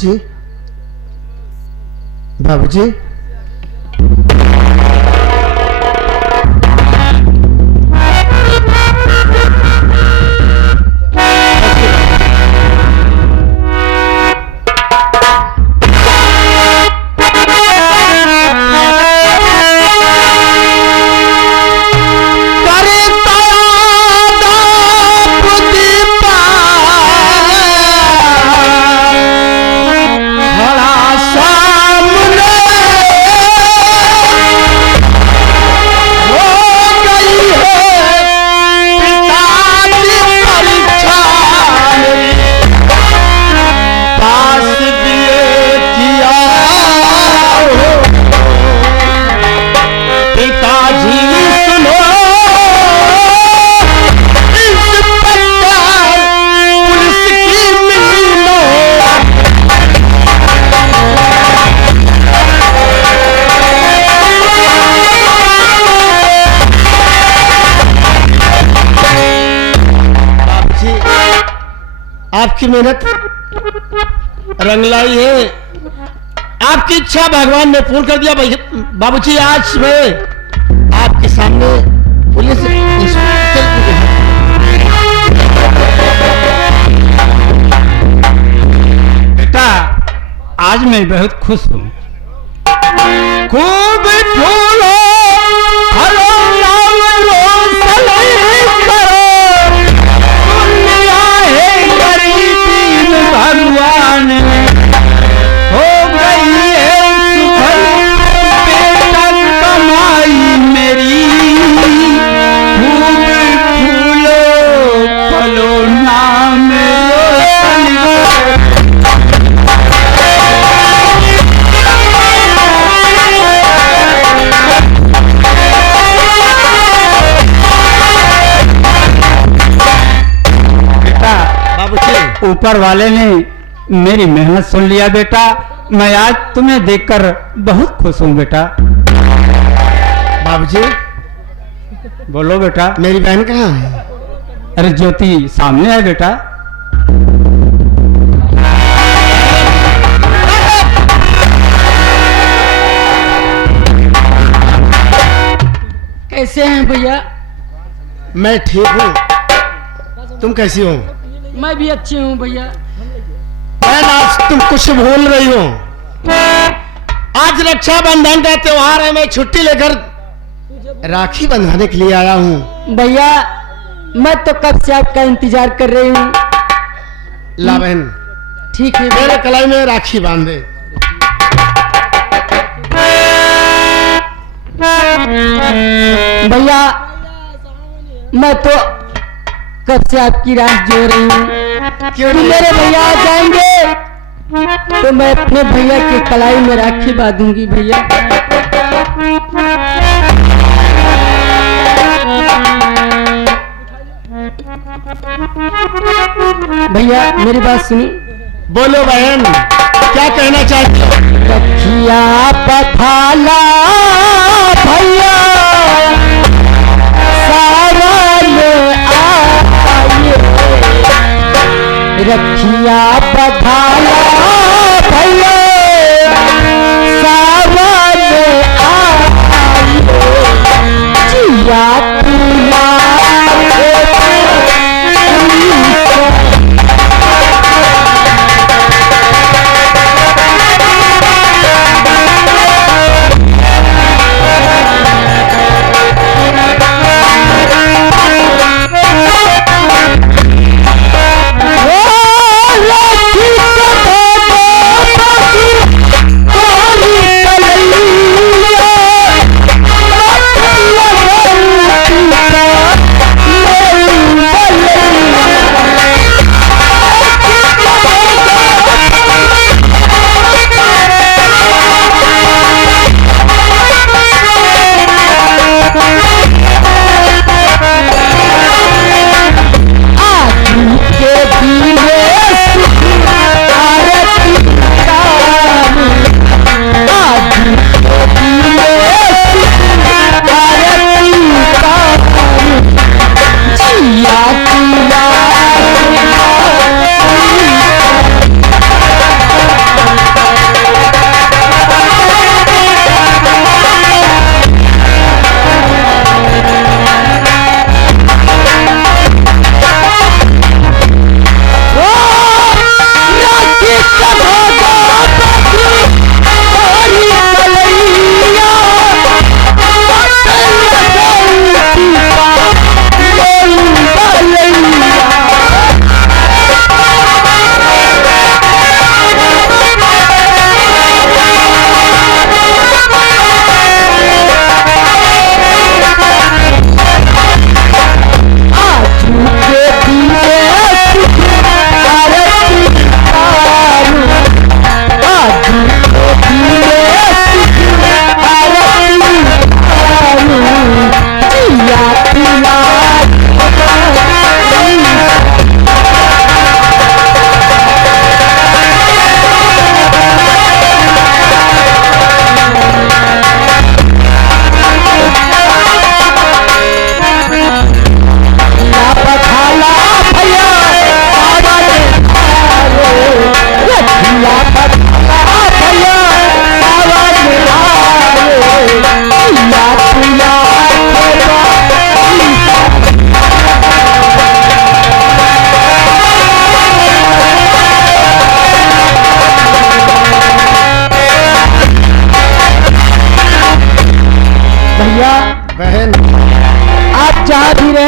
बाबूजी, बाबूजी, आपकी मेहनत रंग लाई है। आपकी इच्छा भगवान ने पूर्ण कर दिया बाबूजी। आज मैं आपके सामने पुलिस इंस्पेक्टर बेटा, आज मैं बहुत खुश हूँ। खूब फूलो हलो नाम रोशन करो, दुनिया है गरीबी भगवान हो गई है सुफल, बेटा कमाई मेरी। खूब फूलो फलो नाम रोशन करो। ऊपर वाले ने मेरी मेहनत सुन लिया बेटा। मैं आज तुम्हें देखकर बहुत खुश हूँ बेटा। बाबूजी, बोलो बेटा। मेरी बहन कहाँ है? अरे ज्योति सामने है बेटा। कैसे हैं भैया? मैं ठीक हूँ, तुम कैसी हो? मैं भी अच्छी हूँ भैया। आज तुम कुछ भूल रही हो। आज रक्षाबंधन का त्योहार है, मैं छुट्टी लेकर राखी बंधवाने के लिए आया हूँ। भैया मैं तो कब से आपका इंतजार कर रही हूँ। ला बहन, ठीक है मेरे कलाई में राखी बांध दे। भैया मैं तो कब से आपकी राह जो रही हूँ। क्यों मेरे भैया आ जाएंगे तो मैं अपने भैया के कलाई में राखी बांधूंगी। भैया भैया मेरी बात सुनी। बोलो बहन, क्या कहना चाहती हो? रखिया पथाला भैया सारा ले आइए, रखिया पथाला भैया सारा ले आइए, जिया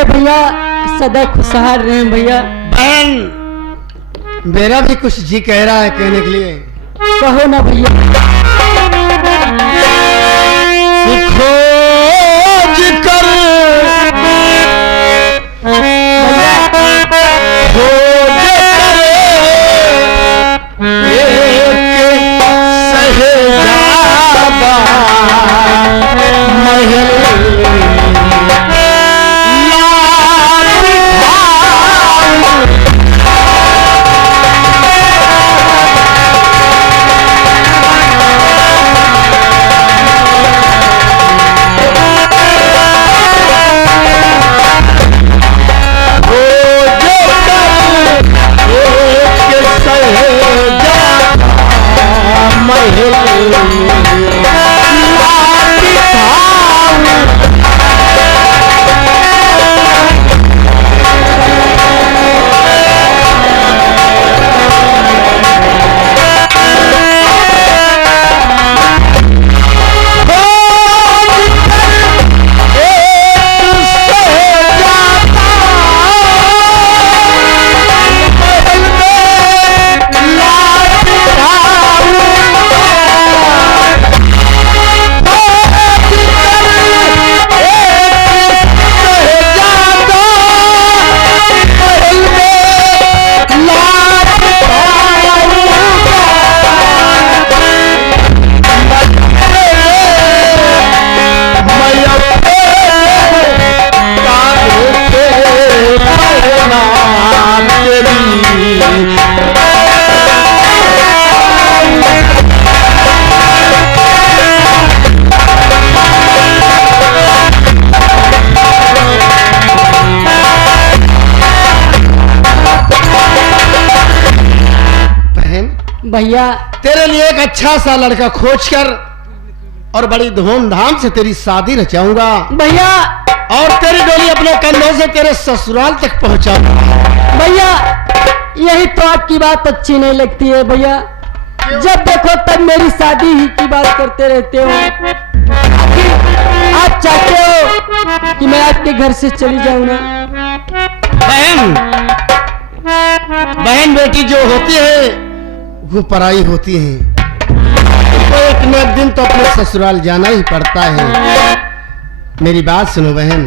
रहे भैया, सदा खुशहाल रहे भैया। बहन मेरा भी कुछ जी कह रहा है कहने के लिए। कहो ना भैया। खोज कर खोज कर एक सहेजादा महल भैया तेरे लिए एक अच्छा सा लड़का खोज कर और बड़ी धूमधाम से तेरी शादी रचाऊंगा भैया। और तेरी डोली अपने कंधों से तेरे ससुराल तक पहुंचाऊंगा। भैया यही तो आपकी बात अच्छी नहीं लगती है भैया। जब देखो तब मेरी शादी ही की बात करते रहते हो। आप चाहते हो कि मैं आपके घर से चली जाऊं ना? बहन बहन बेटी जो होती है वो पराई होती है, तो एक न एक दिन तो अपने ससुराल जाना ही पड़ता है। मेरी बात सुनो बहन।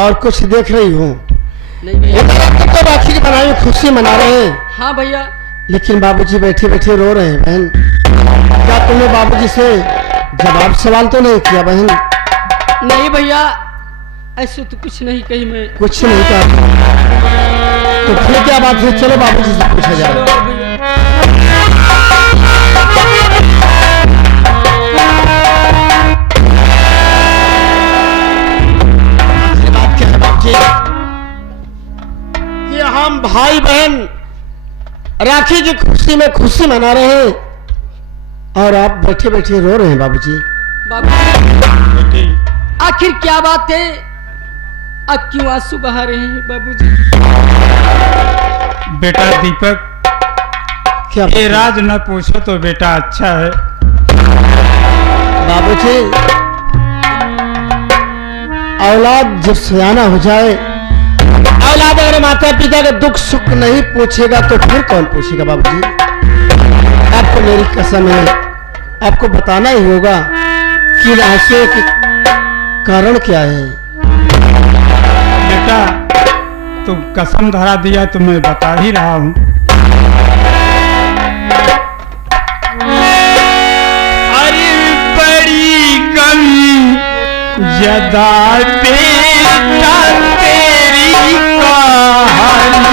और कुछ देख रही हूँ। नहीं भैया। तो राखी की बनाई खुशी मना रहे हैं, हाँ भैया। लेकिन बाबूजी बैठे बैठे रो रहे हैं। बहन, क्या तुमने बाबूजी से जवाब सवाल तो नहीं किया? बहन नहीं भैया, ऐसे तो कुछ नहीं कही मैं। कुछ नहीं कहा तो फिर क्या बात है? चलो बाबूजी से पूछा जाए। चलो भैया। बात क्या है बाबूजी कि हम भाई बहन राखी की खुशी में खुशी मना रहे हैं और आप बैठे बैठे रो रहे हैं। बाबूजी बाबूजी, आखिर क्या बात है? आप क्यों आंसू बहा रहे हैं बाबूजी? बेटा दीपक, क्या ये राज न पूछो तो बेटा अच्छा है। बाबूजी, औलाद जब सयाना हो जाए, औलाद अगर माता पिता का दुख सुख नहीं पूछेगा तो फिर कौन पूछेगा? बाबूजी, आपको मेरी कसम है, आपको बताना ही होगा कि रहस्य के कारण क्या है। बेटा तुम कसम धरा दिया तो मैं बता ही रहा हूँ। अरे बड़ी कमी ज्यादा बेटा तेरी कहानी।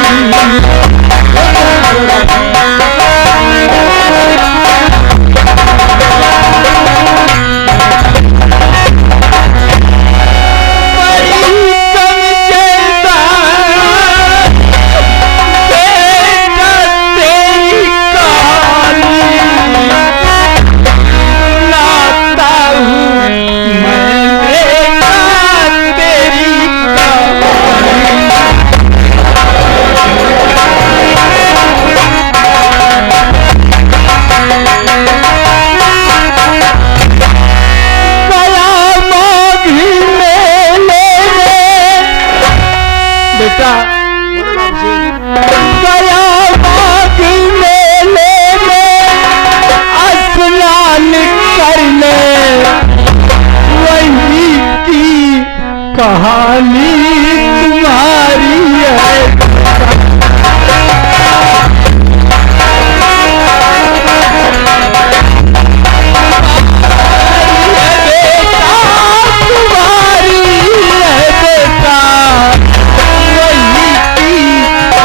कहानी तुम्हारी है। बेटा तुम्हारी है, बेटा वही की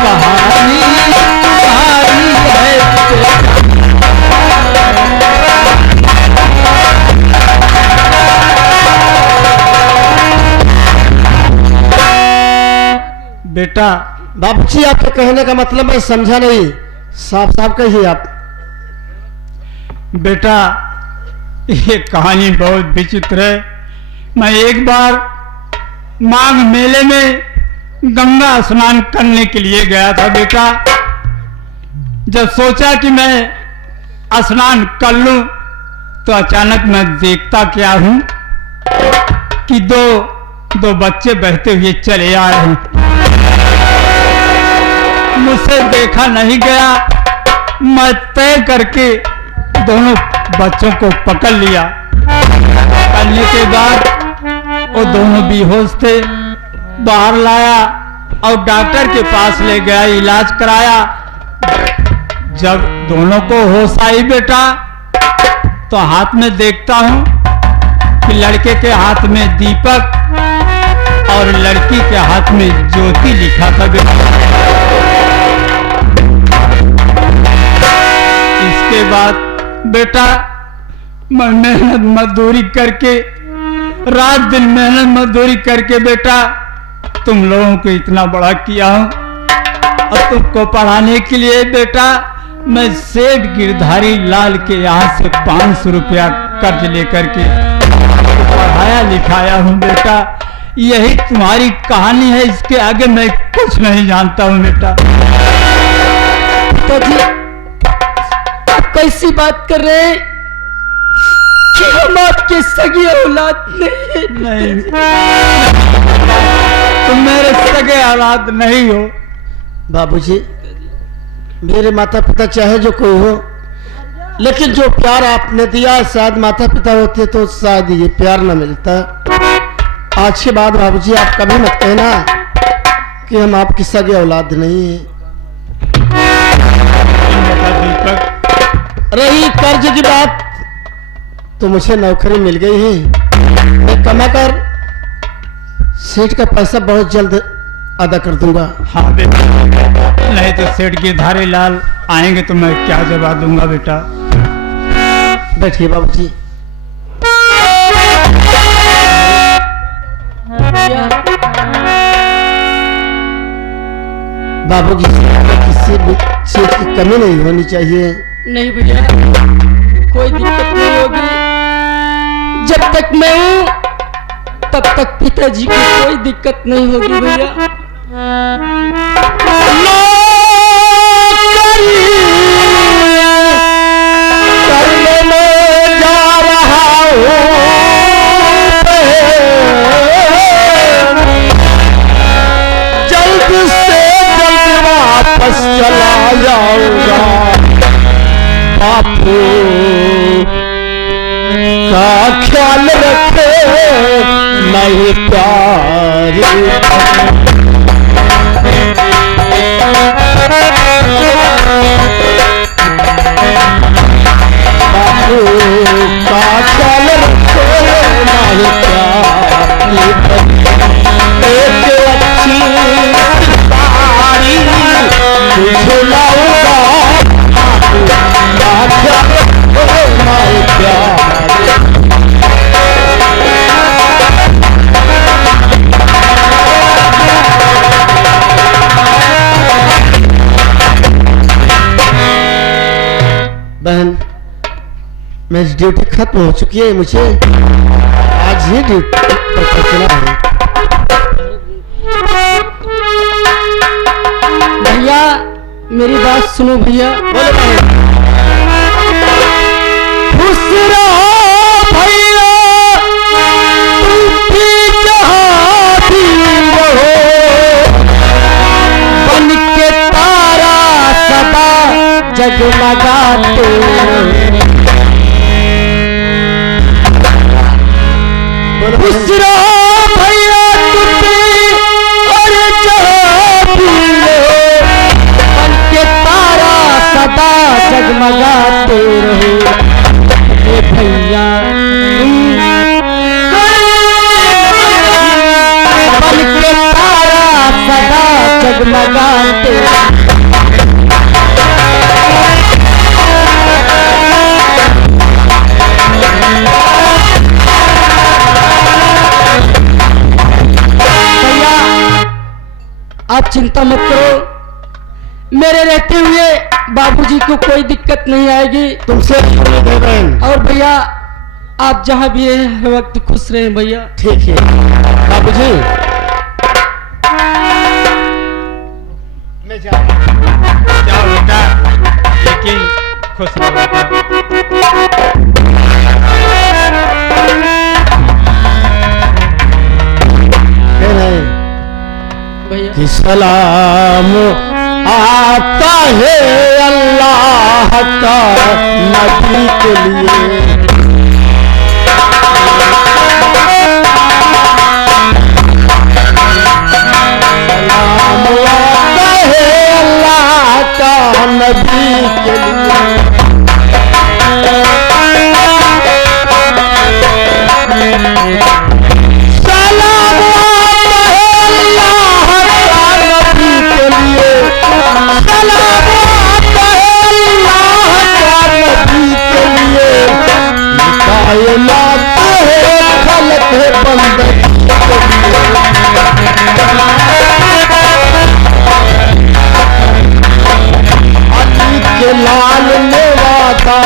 कहानी तुम्हारी है। बेटा बाबूजी, आपके कहने का मतलब मैं समझा नहीं, साफ साफ कहिए आप। बेटा ये कहानी बहुत विचित्र है। मैं एक बार माघ मेले में गंगा स्नान करने के लिए गया था बेटा। जब सोचा कि मैं स्नान कर लूं तो अचानक मैं देखता क्या हूं कि दो बच्चे बहते हुए चले आ रहे हैं। मुझसे देखा नहीं गया, मैं तय करके दोनों बच्चों को पकड़ लिया। पकड़ने के बाद वो दोनों बेहोश थे, बाहर लाया और डॉक्टर के पास ले गया, इलाज कराया। जब दोनों को होश आई बेटा तो हाथ में देखता हूं कि लड़के के हाथ में दीपक और लड़की के हाथ में ज्योति लिखा था बेटा। इसके बाद बेटा मैं मेहनत मजदूरी करके, रात दिन मेहनत मजदूरी करके बेटा तुम लोगों को इतना बड़ा किया हूं। और तुमको पढ़ाने के लिए बेटा मैं सेठ गिरधारी लाल के यहाँ से 500 रुपया कर्ज लेकर के पढ़ाया लिखाया हूं बेटा। यही तुम्हारी कहानी है, इसके आगे मैं कुछ नहीं जानता हूं बेटा। पिताजी, आप कैसी बात कर रहे हैं कि हम आपके सगी औलाद नहीं, तुम मेरे सगे औलाद नहीं हो। बाबूजी, मेरे माता पिता चाहे जो कोई हो, लेकिन जो प्यार आपने दिया शायद माता पिता होते तो शायद ये प्यार न मिलता। आज के बाद बाबूजी आप कभी मत कहना कि हम आपकी सगे औलाद नहीं है। बता दीपक, रही कर्ज की बात तो मुझे नौकरी मिल गई है, मैं कमा कर सेठ का पैसा बहुत जल्द अदा कर दूंगा। हाँ बेटा, नहीं तो सेठ के धारे लाल आएंगे तो मैं क्या जवाब दूंगा बेटा। बैठिए बाबूजी। बाबूजी किसी भी चीज की कमी नहीं होनी चाहिए। नहीं भैया, कोई दिक्कत नहीं होगी। जब तक मैं हूँ तब तक पिताजी को कोई दिक्कत नहीं होगी भैया। करने में जा रहा हूँ, जल्द से जल्द वापस चला जाऊंगा। बापू का ख्याल रखे नहीं प्यारी। बापू का ख्याल रखे नहीं प्यारी। एक अच्छी सितारी तुझे लाऊंगा। बापू का ख्याल रखे नहीं प्यारी। बहन, मेरी ड्यूटी खत्म हो चुकी है, मुझे आज ही ड्यूटी पर पहुंचना है। भैया मेरी बात सुनो भैया। बोलो बहन। खुश रहो भैया, तुम भी जहाँ भी रहो, बन के तारा सदा जगमगाते खुश रहो भैया, तुम भी और जहाँ भी रहो, बन के तारा सदा जगमगाते रहो। ए भैया बन के तारा सदा जगमगाते आप चिंता मत करो, मेरे रहते हुए बाबूजी को कोई दिक्कत नहीं आएगी। तुमसे उम्मीद है बहन। और भैया आप जहाँ भी हैं हर वक्त खुश रहें भैया। ठीक है बाबूजी, मैं जा जाओ बेटा, लेकिन खुश रहो बेटा। भैया कि सलाम आता है अल्लाह का नबी के लिए। सलाम आता है अल्लाह का नबी के लिए। लाल ने वादा